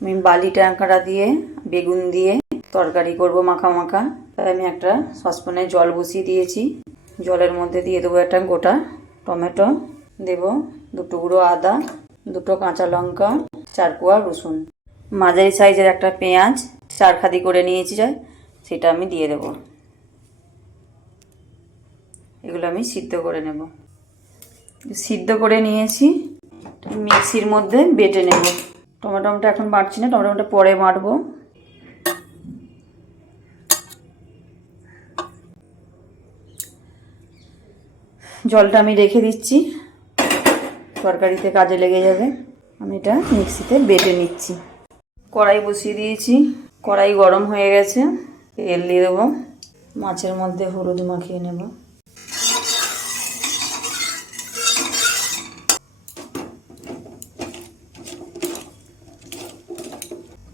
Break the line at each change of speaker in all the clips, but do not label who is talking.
আমি বালি টাকাটা দিয়ে, বেগুন দিয়ে তরকারি করব মাখা মাখা। তাই আমি একটা সসপ্যানে জল বসিয়ে দিয়েছি। জলের মধ্যে দিয়ে দেবো একটা গোটা টমেটো। দেব দুটো গুঁড়ো আদা, দুটো কাঁচা লঙ্কা, চার কোয়া রসুন। মাঝারি সাইজের একটা পেঁয়াজ চার খাদি করে নিয়েছি যায় সেটা আমি দিয়ে দেব। এগুলো আমি সিদ্ধ করে নেব। সিদ্ধ করে নিয়েছি। মিক্সির মধ্যে বেটে নেব। টমেটোটা এখন বাটছি না, টমেটোটা পরে বাটবো। জলটা আমি রেখে দিচ্ছি। তরকারিতে কাজে লেগে যাবে। আমি এটা মিক্সিতে বেটে নিচ্ছি। কড়াই বসিয়ে দিয়েছি। কড়াই গরম হয়ে গেছে, তেল দিয়ে দেবো। মাছের মধ্যে হলুদ মাখিয়ে নেব।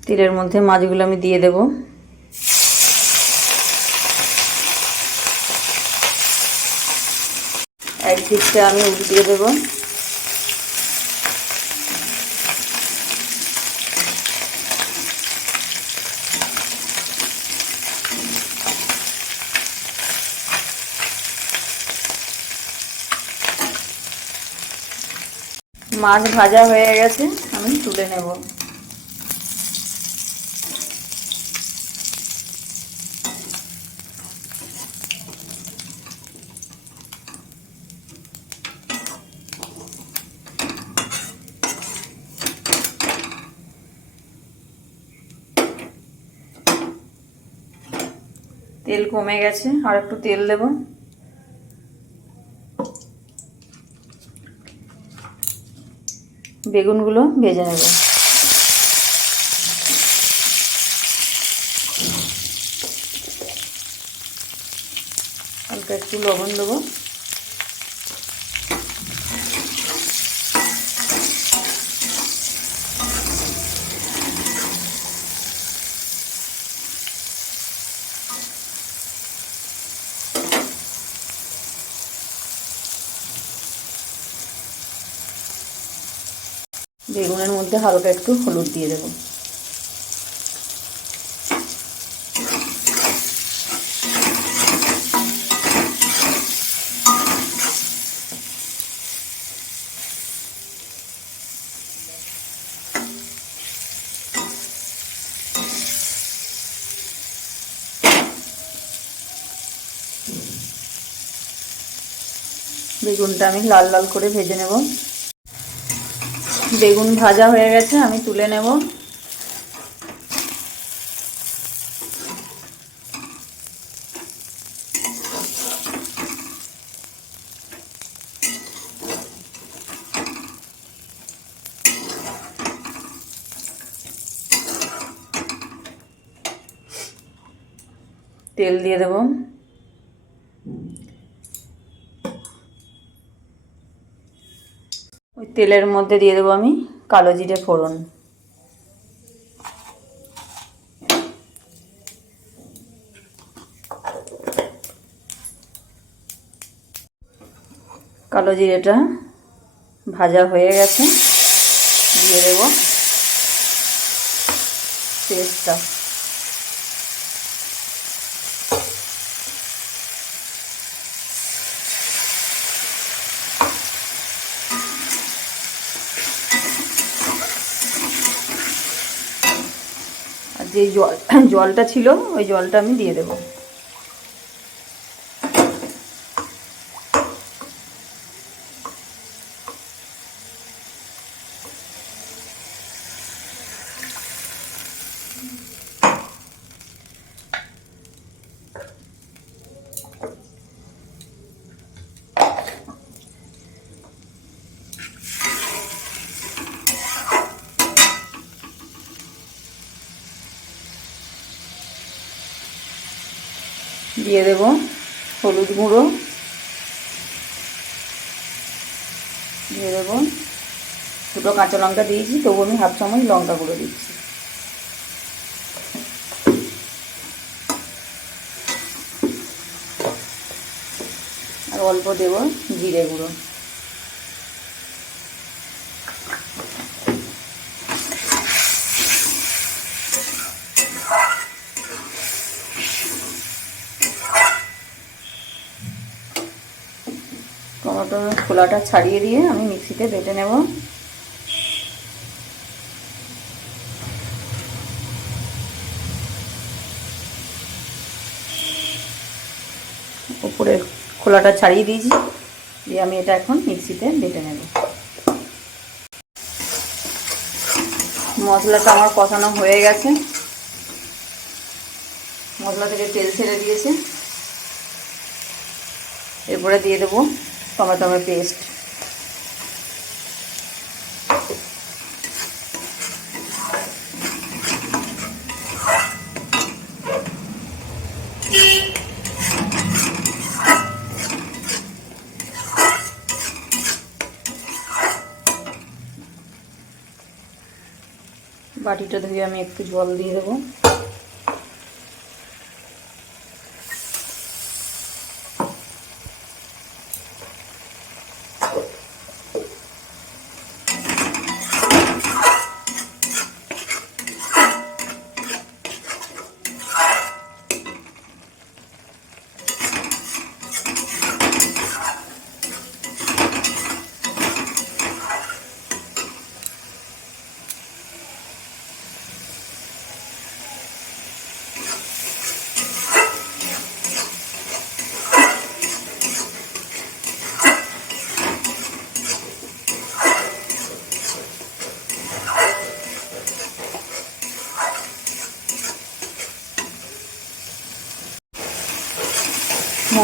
তেলের মধ্যে মাছগুলো আমি দিয়ে দেব। এক দিকটা আমি উল্টিয়ে দেবো। মাছ ভাজা হয়ে গেছে, আমি তুলে নেব। তেল কমে গেছে আর একটু তেল দেবো। বেগুনগুলো ভেজে নেব। হালকা একটু লবণ দেবো। বেগুনের মধ্যে হালকা একটু হলুদ দিয়ে দেবো। বেগুনটা আমি লাল লাল করে ভেজে নেব। বেগুন ভাজা হয়ে গেছে আমি তুলে নেব। তেল দিয়ে দেব। তেলের মধ্যে দিয়ে দেবো আমি কালো জিরে ফোড়ন। কালো জিরেটা ভাজা হয়ে গেছে, দিয়ে দেব। পেস্টটা। যে জল জলটা ছিল ওই জলটা আমি দিয়ে দেবো। দিয়ে দেব হলুদ গুঁড়ো। দিয়ে দেব দুটো কাঁচা লঙ্কা দিয়েছি, তবু আমি হাফ চামচ লঙ্কা গুঁড়ো দিচ্ছি। আর অল্প দেব জিরে গুঁড়ো টমেটো খোলাটা ছাড়িয়ে দিয়ে আমি মিক্সিতে বেটে নেব। উপরে খোলাটা ছাড়িয়ে দিয়েছি, দিয়ে আমি এটা এখন মিক্সিতে বেটে নেব। মশলাটা আমার কষানো হয়ে গেছে। মশলা থেকে তেল ছেড়ে দিয়েছে। এরপরে দিয়ে দেবো টমেটোমের পেস্ট। বাটিটা ধুয়ে আমি একটু জল দিয়ে দেবো।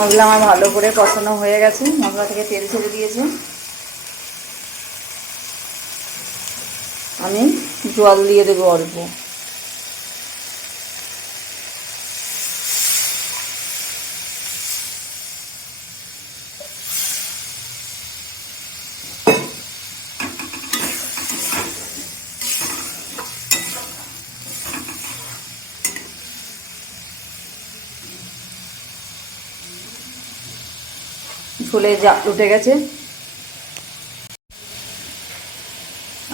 মশলা আমার ভালো করে কষানো হয়ে গেছে। মশলা থেকে তেল ছেড়ে দিয়েছে। আমি জল দিয়ে দেবো অল্প। ঝোলে জাল উঠে গেছে।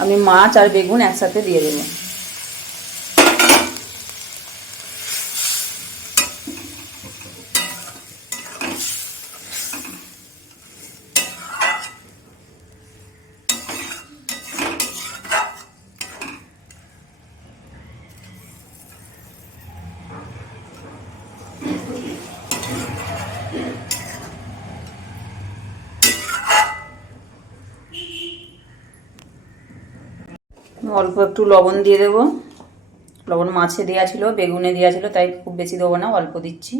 আমি মাছ আর বেগুন একসাথে দিয়ে দেবো। অল্প একটু লবণ দিয়ে দেবো। লবণ মাছে দেওয়া ছিল, বেগুনে দেওয়া ছিল, তাই খুব বেশি দেবো না, অল্প দিচ্ছি।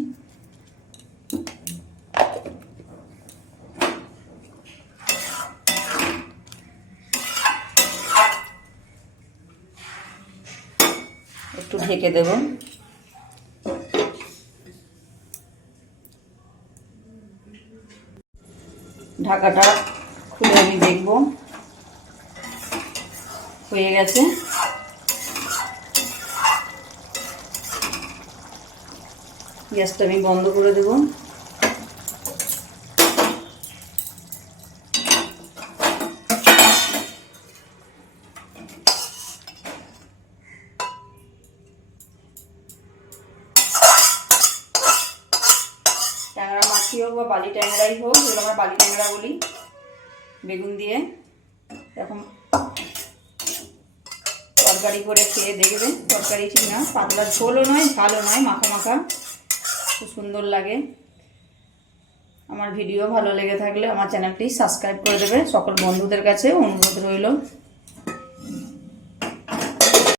একটু ঢেকে দেব। ঢাকাটা খুলে আমি দেখব। হয়ে গেছে। গ্যাসটা আমি বন্ধ করে দেব। ট্যাংরা মাছি হোক বা বালি ট্যাংরাই হোক যেগুলো আমরা বালি ট্যাংরা বলি, বেগুন দিয়ে। এরকম তরকারি করে খেয়ে দেখবেন তরকারি ঠিক না, পাতলা ঝোলও নয়, ভালো নয়, মাখা মাখা। খুব সুন্দর লাগে। আমার ভিডিও ভালো লেগে থাকলে আমার চ্যানেলটি সাবস্ক্রাইব করে দেবে। সকল বন্ধুদের কাছে অনুরোধ রইল।